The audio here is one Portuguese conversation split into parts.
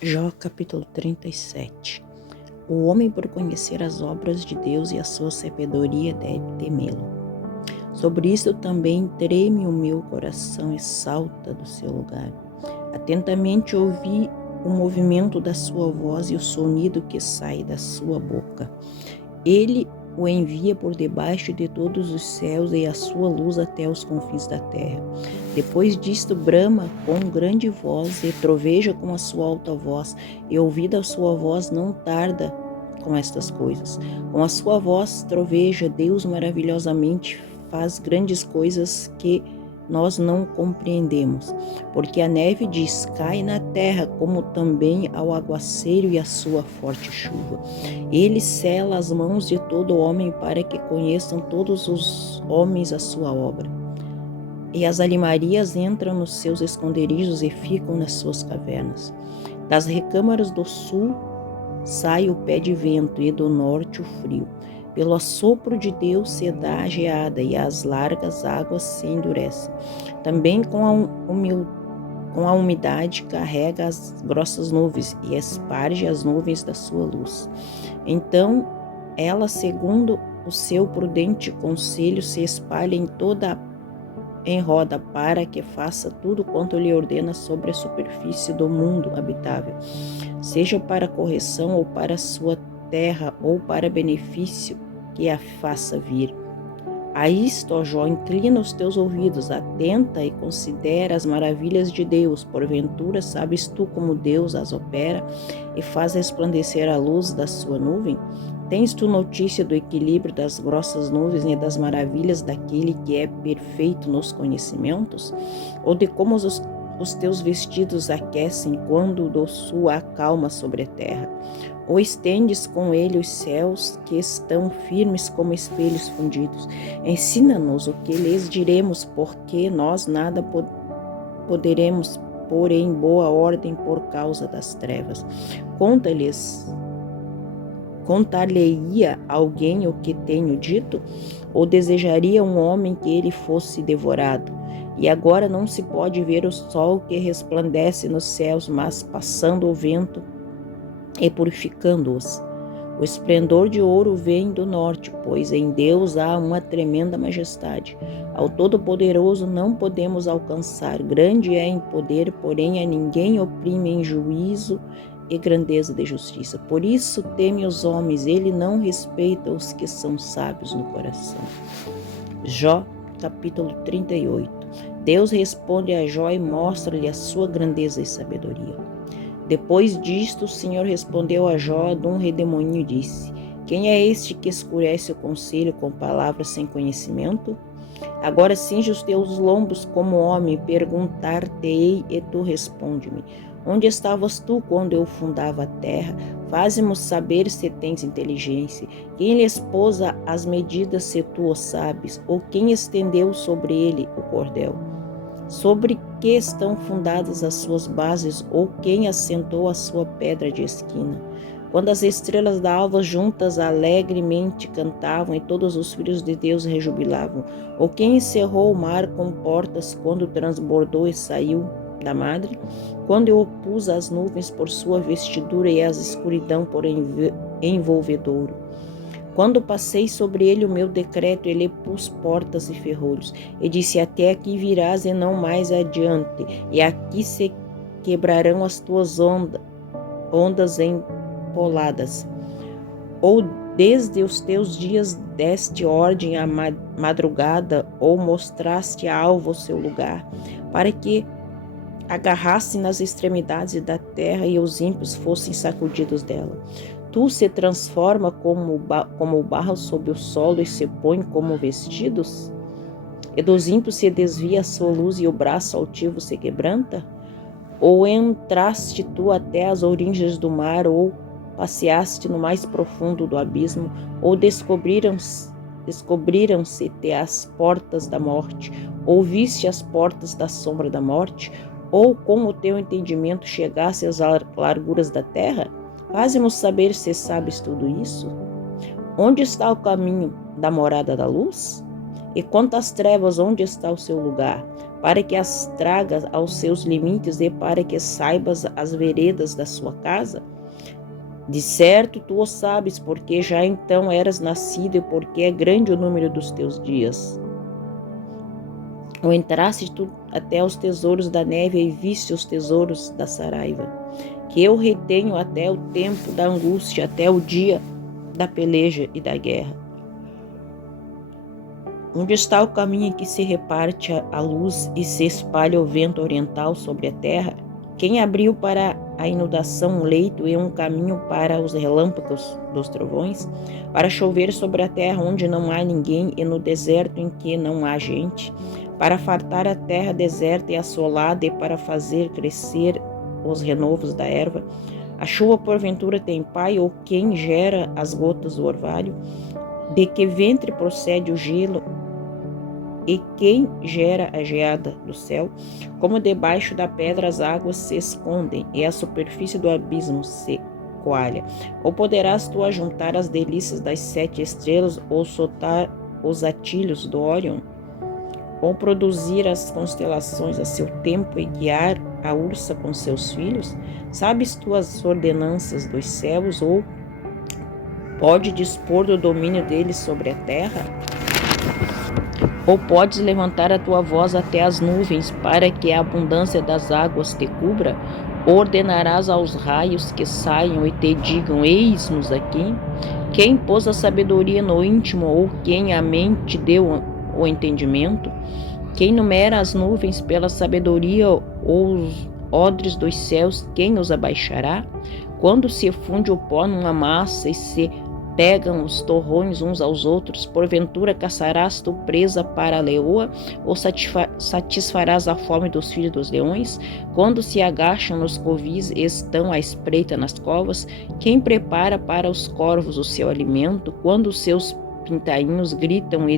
Jó capítulo 37. O homem, por conhecer as obras de Deus e a sua sabedoria, deve temê-lo. Sobre isso também treme o meu coração e salta do seu lugar. Atentamente ouvi o movimento da sua voz e o sonido que sai da sua boca. Ele o envia por debaixo de todos os céus e a sua luz até os confins da terra. Depois disto brama com grande voz e troveja com a sua alta voz, e ouvida a sua voz não tarda com estas coisas. Com a sua voz troveja, Deus maravilhosamente faz grandes coisas que nós não compreendemos, porque a neve diz, cai na terra, como também ao aguaceiro e a sua forte chuva. Ele sela as mãos de todo homem para que conheçam todos os homens a sua obra. E as alimarias entram nos seus esconderijos e ficam nas suas cavernas. Das recâmaras do sul sai o pé de vento e do norte o frio. Pelo assopro de Deus se dá a geada e as largas águas se endurecem. Também com a umidade carrega as grossas nuvens e esparge as nuvens da sua luz. Então ela, segundo o seu prudente conselho, se espalha em roda para que faça tudo quanto lhe ordena sobre a superfície do mundo habitável, seja para correção ou para sua terra ou para benefício que a faça vir. A isto, ó Jó, inclina os teus ouvidos, atenta e considera as maravilhas de Deus. Porventura, sabes tu como Deus as opera e faz resplandecer a luz da sua nuvem? Tens tu notícia do equilíbrio das grossas nuvens e das maravilhas daquele que é perfeito nos conhecimentos? Ou de como os teus vestidos aquecem quando do sul há calma sobre a terra? Ou estendes com ele os céus que estão firmes como espelhos fundidos? Ensina-nos o que lhes diremos, porque nós nada poderemos pôr em boa ordem por causa das trevas. Contar-lhe-ia alguém o que tenho dito? Ou desejaria um homem que ele fosse devorado? E agora não se pode ver o sol que resplandece nos céus, mas passando o vento e purificando-os. O esplendor de ouro vem do norte, pois em Deus há uma tremenda majestade. Ao Todo-Poderoso não podemos alcançar. Grande é em poder, porém a ninguém oprime em juízo e grandeza de justiça. Por isso teme os homens, ele não respeita os que são sábios no coração. Jó, capítulo 38. Deus responde a Jó e mostra-lhe a sua grandeza e sabedoria. Depois disto, o Senhor respondeu a Jó de um redemoinho e disse: Quem é este que escurece o conselho com palavras sem conhecimento? Agora cinge os teus lombos como homem, perguntar-te-ei e tu responde-me. Onde estavas tu quando eu fundava a terra? Faze-mo saber se tens inteligência. Quem lhe pôs as medidas se tu o sabes? Ou quem estendeu sobre ele o cordel? Sobre que estão fundadas as suas bases, ou quem assentou a sua pedra de esquina? Quando as estrelas da alva juntas alegremente cantavam e todos os filhos de Deus rejubilavam, ou quem encerrou o mar com portas quando transbordou e saiu da madre? Quando eu opus as nuvens por sua vestidura e as escuridão por envolvedouro? Quando passei sobre ele o meu decreto, ele pôs portas e ferrolhos, e disse: Até aqui virás e não mais adiante, e aqui se quebrarão as tuas ondas empoladas. Ou desde os teus dias deste ordem à madrugada, ou mostraste a alva o seu lugar, para que agarrasse nas extremidades da terra e os ímpios fossem sacudidos dela. Tu se transforma como o barro sob o solo e se põe como vestidos? E dos ímpios se desvia a sua luz e o braço altivo se quebranta? Ou entraste tu até as origens do mar, ou passeaste no mais profundo do abismo, ou descobriram-se-te as portas da morte, ou viste as portas da sombra da morte, ou com o teu entendimento chegaste às larguras da terra? Faze-nos saber se sabes tudo isso. Onde está o caminho da morada da luz? E quanto às trevas, onde está o seu lugar? Para que as tragas aos seus limites e para que saibas as veredas da sua casa? De certo, tu o sabes, porque já então eras nascido e porque é grande o número dos teus dias. Ou entraste tu até os tesouros da neve e viste os tesouros da saraiva, que eu retenho até o tempo da angústia, até o dia da peleja e da guerra. Onde está o caminho em que se reparte a luz e se espalha o vento oriental sobre a terra? Quem abriu para a inundação um leito e um caminho para os relâmpagos dos trovões? Para chover sobre a terra onde não há ninguém e no deserto em que não há gente? Para fartar a terra deserta e assolada e para fazer crescer os renovos da erva? A chuva porventura tem pai ou quem gera as gotas do orvalho? De que ventre procede o gelo e quem gera a geada do céu? Como debaixo da pedra as águas se escondem e a superfície do abismo se coalha. Ou poderás tu ajuntar as delícias das 7 estrelas ou soltar os atilhos do Órion? Ou produzir as constelações a seu tempo e guiar a ursa com seus filhos? Sabes tu as ordenanças dos céus ou pode dispor do domínio deles sobre a terra? Ou podes levantar a tua voz até as nuvens, para que a abundância das águas te cubra? Ordenarás aos raios que saiam e te digam, eis-nos aqui? Quem pôs a sabedoria no íntimo, ou quem a mente deu o entendimento? Quem numera as nuvens pela sabedoria, ou os odres dos céus, quem os abaixará? Quando se funde o pó numa massa e se pegam os torrões uns aos outros, porventura caçarás tu presa para a leoa, ou satisfarás a fome dos filhos dos leões? Quando se agacham nos covis e estão à espreita nas covas, quem prepara para os corvos o seu alimento? Quando os seus pintainhos gritam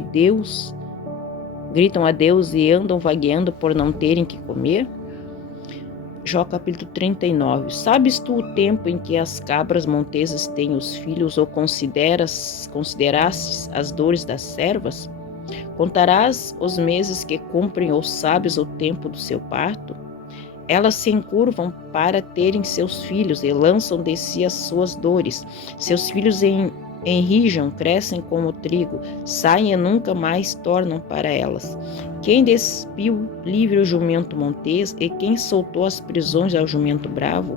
a Deus e andam vagueando por não terem que comer? Jó capítulo 39. Sabes tu o tempo em que as cabras monteses têm os filhos, ou considerastes as dores das servas? Contarás os meses que cumprem, ou sabes o tempo do seu parto? Elas se encurvam para terem seus filhos e lançam de si as suas dores. Seus filhos enrijam, crescem como trigo, saem e nunca mais tornam para elas. Quem despiu livre o jumento montês e quem soltou as prisões ao jumento bravo?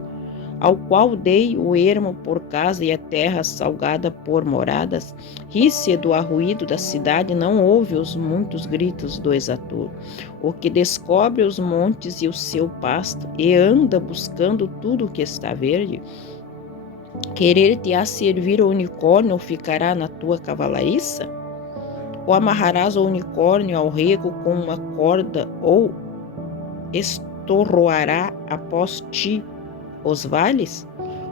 Ao qual dei o ermo por casa e a terra salgada por moradas? Ri-se do arruído da cidade, não ouve os muitos gritos do exator. O que descobre os montes e o seu pasto e anda buscando tudo o que está verde? Querer-te-á servir o unicórnio ou ficará na tua cavalariça? Ou amarrarás o unicórnio ao rego com uma corda, ou estorroará após ti os vales?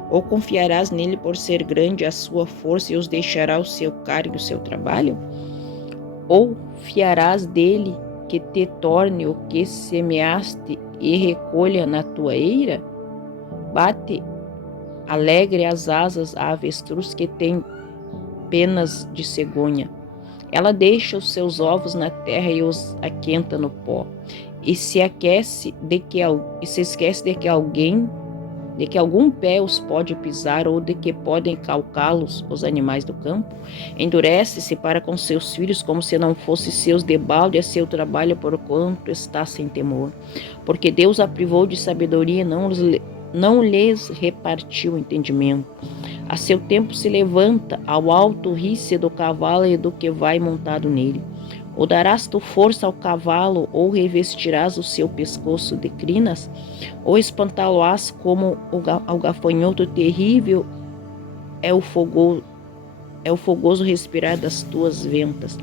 Ou confiarás nele por ser grande a sua força e os deixará o seu cargo e o seu trabalho? Ou fiarás dele que te torne o que semeaste e recolha na tua eira? Bate alegre as asas a avestruz que tem penas de cegonha. Ela deixa os seus ovos na terra e os aquenta no pó. E se esquece de que algum pé os pode pisar, ou de que podem calcá-los os animais do campo. Endurece-se para com seus filhos como se não fosse seus, debalde a seu trabalho porquanto está sem temor. Porque Deus a privou de sabedoria, não lhes repartiu entendimento. A seu tempo se levanta, ao alto ri-se do cavalo e do que vai montado nele. Ou darás tu força ao cavalo, ou revestirás o seu pescoço de crinas? Ou espantá-lo-ás como ao gafanhoto terrível é o fogoso respirar das tuas ventas.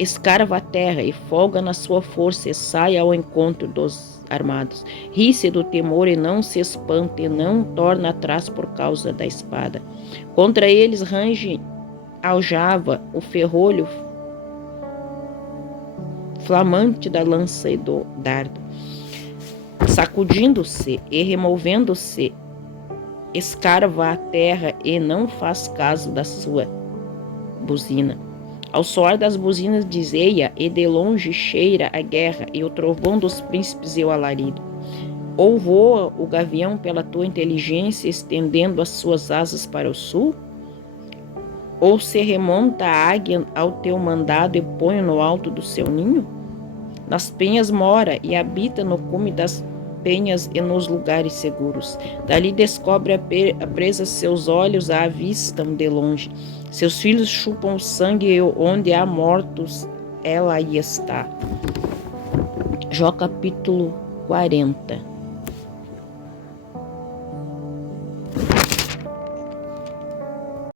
Escarva a terra e folga na sua força e sai ao encontro dos armados. Ri-se do temor e não se espanta e não torna atrás por causa da espada. Contra eles range aljava o ferrolho flamante da lança e do dardo. Sacudindo-se e removendo-se, escarva a terra e não faz caso da sua buzina. Ao soar das buzinas dizeia, e de longe cheira a guerra, e o trovão dos príncipes e o alarido. Ou voa o gavião pela tua inteligência, estendendo as suas asas para o sul? Ou se remonta a águia ao teu mandado e põe no alto do seu ninho? Nas penhas mora e habita no cume das penhas e nos lugares seguros. Dali descobre a presa, seus olhos a avistam de longe. Seus filhos chupam o sangue e onde há mortos, ela aí está. Jó capítulo 40.